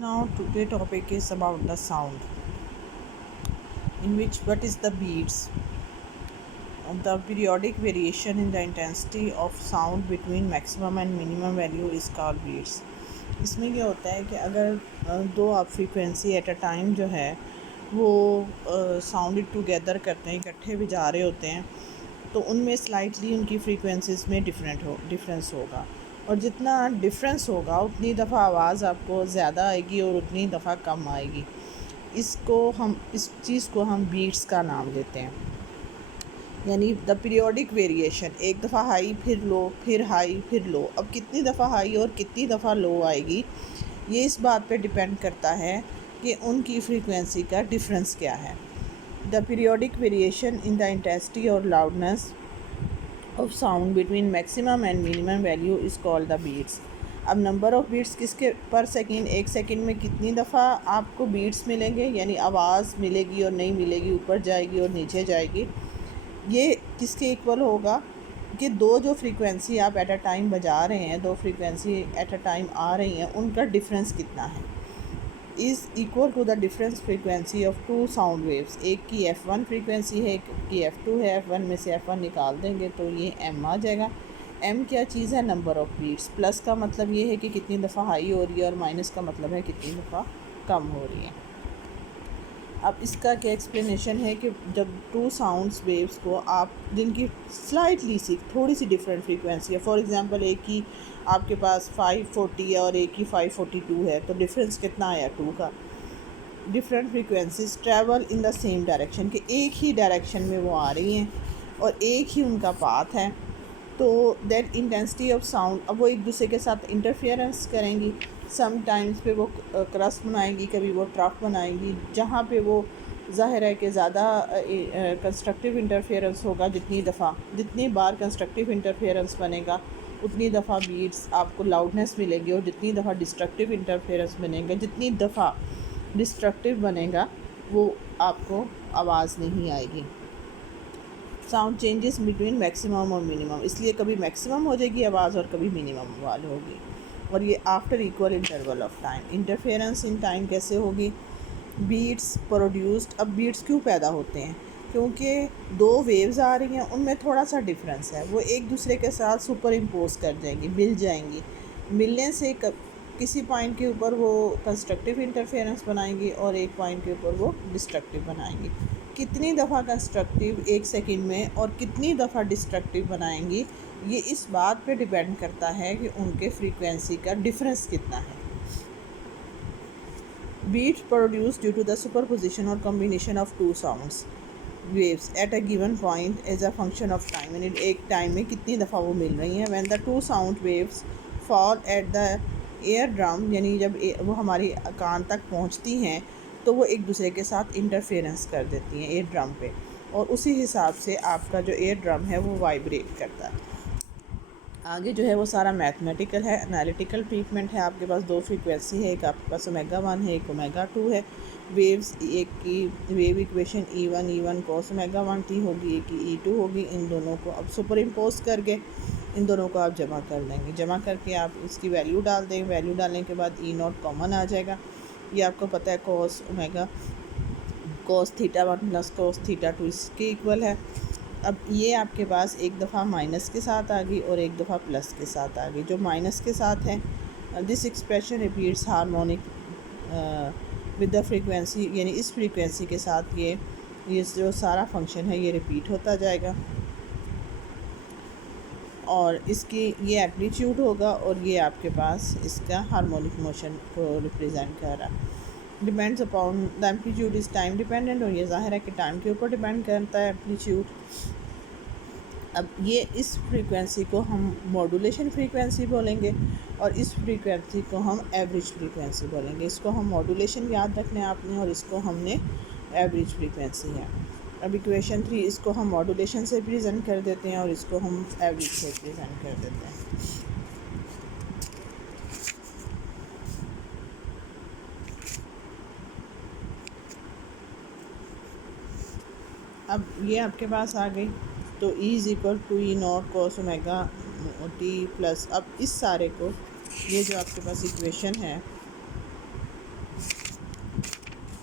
Now today topic is about the sound, in which what is the beats, the periodic variation in the intensity of sound between maximum and minimum value is called beats. इसमें क्या होता है कि अगर दो आप frequency at a time जो है वो साउंड टुगेदर करते हैं, इकट्ठे बजा रहे होते हैं, तो उनमें स्लाइटली उनकी फ्रीक्वेंसीज में डिफरेंस होगा, और जितना डिफरेंस होगा उतनी दफ़ा आवाज़ आपको ज़्यादा आएगी और उतनी दफ़ा कम आएगी। इस चीज़ को हम बीट्स का नाम देते हैं, यानी द पीरियोडिक वेरिएशन। एक दफ़ा हाई फिर लो, फिर हाई फिर लो। अब कितनी दफ़ा हाई और कितनी दफ़ा लो आएगी, ये इस बात पे डिपेंड करता है कि उनकी फ्रीक्वेंसी का डिफरेंस क्या है। The periodic variation in the intensity और loudness of sound between maximum and minimum value is called the beats. अब नंबर ऑफ़ बीट्स किसके पर सेकंड, एक सेकंड में कितनी दफ़ा आपको बीट्स मिलेंगे, यानी आवाज़ मिलेगी और नहीं मिलेगी, ऊपर जाएगी और नीचे जाएगी, ये किसके इक्वल होगा कि दो जो फ्रीक्वेंसी आप एट अ टाइम बजा रहे हैं, दो फ्रीक्वेंसी एट अ टाइम आ रही हैं, उनका डिफरेंस कितना है, is equal to the difference frequency of two sound waves. एक की F1 फ्रीक्वेंसी है, एक की F2 है। F1 में से F1 निकाल देंगे तो ये M आ जाएगा। M क्या चीज़ है, नंबर ऑफ़ बीट्स। प्लस का मतलब ये है कि कितनी दफ़ा हाई हो रही है, और माइनस का मतलब है कितनी दफ़ा कम हो रही है। अब इसका क्या एक्सप्लेनेशन है कि जब टू साउंड्स वेव्स को आप जिनकी स्लाइटली सी थोड़ी सी डिफरेंट फ्रीक्वेंसी है, फॉर एग्जांपल एक की आपके पास 540 है और एक की 542 है, तो डिफरेंस कितना आया, 2 का। Different frequencies travel in the same direction, कि एक ही डायरेक्शन में वो आ रही हैं और एक ही उनका पाथ है, तो दैट इंटेंसिटी ऑफ साउंड, अब वो एक दूसरे के साथ इंटरफेरेंस करेंगी। सम टाइम्स पे वो क्रस्ट बनाएंगी, कभी वो ट्रफ बनाएंगी, जहाँ पे वो ज़ाहिर है कि ज़्यादा कंस्ट्रक्टिव इंटरफेरेंस होगा। जितनी बार कंस्ट्रक्टिव इंटरफेरेंस बनेगा उतनी दफ़ा बीट्स आपको लाउडनेस मिलेगी, और जितनी दफ़ा डिस्ट्रक्टिव इंटरफेरेंस बनेगा, जितनी दफ़ा डिस्ट्रक्टिव बनेगा, वो आपको आवाज़ नहीं आएगी। साउंड चेंजेस बिटवीन मैक्सिमम और मिनिमम, इसलिए कभी मैक्सिमम हो जाएगी आवाज़ और कभी मिनिमम आवाज़ होगी, और ये after equal interval of time. Interference in time कैसे होगी, बीट्स प्रोड्यूस्ड। अब बीट्स क्यों पैदा होते हैं, क्योंकि दो वेव्स आ रही हैं, उनमें थोड़ा सा डिफरेंस है, वो एक दूसरे के साथ सुपर इम्पोज कर जाएंगी, मिल जाएंगी। मिलने से किसी पॉइंट के ऊपर वो कंस्ट्रक्टिव इंटरफेरेंस बनाएंगी और एक पॉइंट के ऊपर वो डिस्ट्रक्टिव बनाएंगी। कितनी दफ़ा कंस्ट्रक्टिव एक सेकंड में और कितनी दफ़ा डिस्ट्रक्टिव बनाएंगी, ये इस बात पे डिपेंड करता है कि उनके फ्रीक्वेंसी का डिफरेंस कितना है। Beats produce due to the superposition और combination of two sounds waves at a given point as a function of time, यानी एक टाइम में कितनी दफ़ा वो मिल रही हैं। When the two sound waves fall at the air drum, यानी जब वो हमारी कान तक पहुंचती हैं तो वो एक दूसरे के साथ इंटरफेरेंस कर देती हैं एयर ड्रम पे, और उसी हिसाब से आपका जो एयर ड्रम है वो वाइब्रेट करता है। आगे जो है वो सारा मैथमेटिकल है, एनालिटिकल ट्रीटमेंट है। आपके पास दो फ्रीक्वेंसी है, एक आपके पास ओमेगा 1 है, एक ओमेगा 2 है। वेव्स, एक की wave equation E1 cos omega 1t होगी, एक की E2 होगी। इन दोनों को अब सुपर इम्पोज करके इन दोनों को आप जमा कर देंगे। जमा करके आप इसकी वैल्यू डाल दें, वैल्यू डालने के बाद E0 कॉमन आ जाएगा। ये आपको पता है cos θ1 प्लस cos θ2 इसके इक्वल है। अब ये आपके पास एक दफ़ा माइनस के साथ आ गई और एक दफ़ा प्लस के साथ आ गई। जो माइनस के साथ है, this expression repeats harmonic with the frequency, यानी इस फ्रीक्वेंसी के साथ ये जो सारा फंक्शन है ये रिपीट होता जाएगा, और इसकी ये एम्पलीट्यूड होगा, और ये आपके पास इसका हार्मोनिक मोशन को रिप्रेजेंट कर रहा है। Depends upon the amplitude is time dependent, और ये ज़ाहिर है कि टाइम के ऊपर डिपेंड करता है एम्पलीट्यूड। अब ये इस फ्रीक्वेंसी को हम मॉड्यूलेशन फ्रीक्वेंसी बोलेंगे, और इस फ्रीक्वेंसी को हम एवरेज फ्रीक्वेंसी बोलेंगे। इसको हम मॉड्यूलेशन याद रखना है आपने, और इसको हमने एवरेज फ्रीक्वेंसी है। अब इक्वेशन 3, इसको हम मॉड्यूलेशन से रिप्रेजेंट कर देते हैं और इसको हम एवरेज से रिप्रेजेंट कर देते हैं। अब ये आपके पास आ गई, तो E is equal to E0 cos omega t plus, अब इस सारे को, ये जो आपके पास इक्वेशन है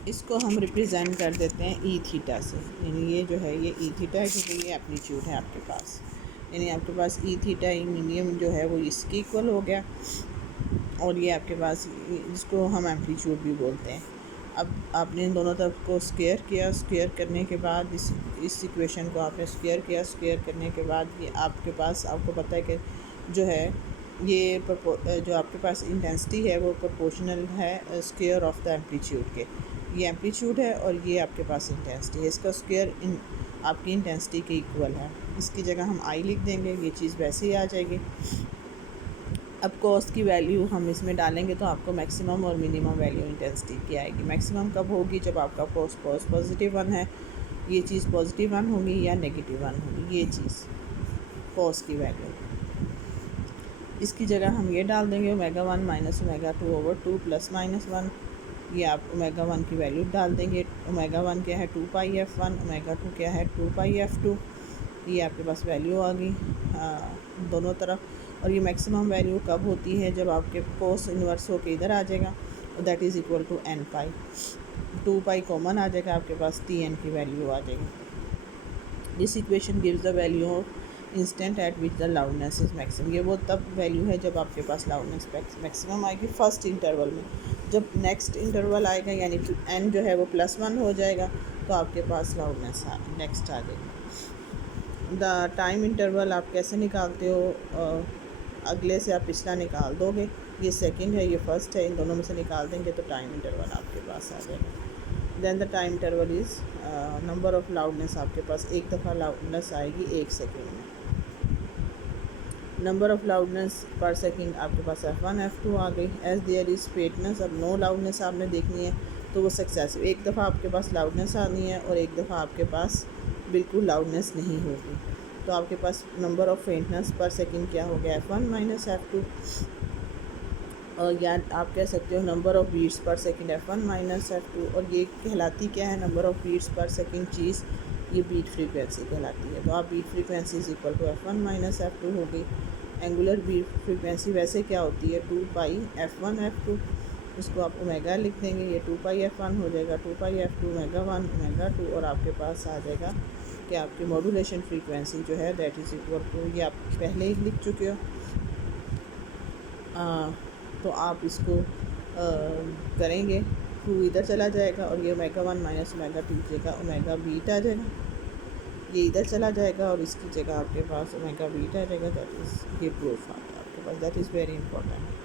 इसको हम रिप्रेजेंट कर देते हैं ई थीटा से, यानी ये जो है ये ई थीटा है क्योंकि ये एम्पलीट्यूड है आपके पास, यानी आपके पास ई थीटा ई मीडियम जो है वो इसके इक्वल हो गया, और ये आपके पास इसको हम एम्पलीट्यूड भी बोलते हैं। अब आपने इन दोनों तरफ को स्क्वायर किया, स्क्वायर करने के बाद इस इक्वेशन को आपने स्क्वायर किया, स्क्वायर करने के बाद ये आपके पास, आपको पता है कि जो है ये जो आपके पास इंटेंसिटी है वो प्रोपोर्शनल है स्क्वायर ऑफ द एम्पलीट्यूड के। ये एम्पलीट्यूड है और ये आपके पास इंटेंसिटी है, इसका स्क्वायर आपकी इंटेंसिटी के इक्वल है। इसकी जगह हम आई लिख देंगे, ये चीज़ वैसे ही आ जाएगी। अब कॉस्ट की वैल्यू हम इसमें डालेंगे तो आपको मैक्सिमम और मिनिमम वैल्यू इंटेंसिटी की आएगी। मैक्सिमम कब होगी, जब आपका कॉस्ट पॉजिटिव 1 है, ये चीज़ पॉजिटिव 1 होगी या नेगेटिव 1 होगी, ये चीज़ कॉस्ट की वैल्यू। इसकी जगह हम ये डाल देंगे omega 1 minus omega 2 over 2 plus minus 1। ये आप ओमेगा 1 की वैल्यू डाल देंगे। ओमेगा 1 क्या है 2 पाई f1, ओमेगा 2 क्या है 2 पाई f2। ये आपके पास वैल्यू आ गई दोनों तरफ। और ये मैक्सिमम वैल्यू कब होती है, जब आपके कोस इन्वर्स होकर इधर आ जाएगा, that is equal to n pi. 2 pi common आ जाएगा, आपके पास tn की वैल्यू आ जाएगी। This equation gives the value of instant at which the loudness is maximum. ये वो तब वैल्यू है जब आपके पास लाउडनेस मैक्सिमम आएगी फर्स्ट इंटरवल में। जब नेक्स्ट इंटरवल आएगा यानी कि n जो है वो +1 हो जाएगा तो आपके पास लाउडनेस नेक्स्ट आ जाएगी। द टाइम इंटरवल आप कैसे निकालते हो, अगले से आप पिछला निकाल दोगे, ये सेकंड है ये फर्स्ट है, इन दोनों में से निकाल देंगे तो टाइम इंटरवल आपके पास आ जाएगा। Then the time interval is number of loudness, आपके पास एक दफ़ा लाउडनेस आएगी 1 सेकेंड में। Number of loudness per second आपके पास f1 f2 आ गई। एज देयर इज़ स्ट्रेटनेस, अब नो लाउडनेस आपने देखनी है तो वो सक्सेसिव, एक दफ़ा आपके पास लाउडनेस आनी है और एक दफ़ा आपके पास बिल्कुल लाउडनेस नहीं होगी। तो आपके पास नंबर ऑफ़ फेंटनेस पर सेकंड क्या हो गया f1 माइनस f2, और या आप कह सकते हो number of beats per second f1 minus f2। और ये कहलाती क्या है, number of beats per second चीज़, ये बीट फ्रीक्वेंसी कहलाती है। तो आप beat frequency is equal to f1 minus f2 हो गई। एंगुलर बीट फ्रीक्वेंसी वैसे क्या होती है 2 पाई f1 f2, इसको आप ओमेगा लिख देंगे, ये 2 पाई f1 हो जाएगा 2 पाई f2 ओमेगा 1 ओमेगा 2, और आपके पास आ जाएगा कि आपकी मॉड्यूलेशन फ्रीक्वेंसी जो है दैट इज़ इक्वल टू, ये आप पहले ही लिख चुके हो। तो आप इसको करेंगे, 2 इधर चला जाएगा और ये ओमेगा 1 माइनस ओमेगा 2 जगह ओमेगा बीट आ जाएगा, ये इधर चला जाएगा और इसकी जगह आपके पास ओमेगा बीट आ जाएगा। दैट इज़ ये प्रूफ आ गया आपके पास, दैट इज़ वेरी इंपॉर्टेंट।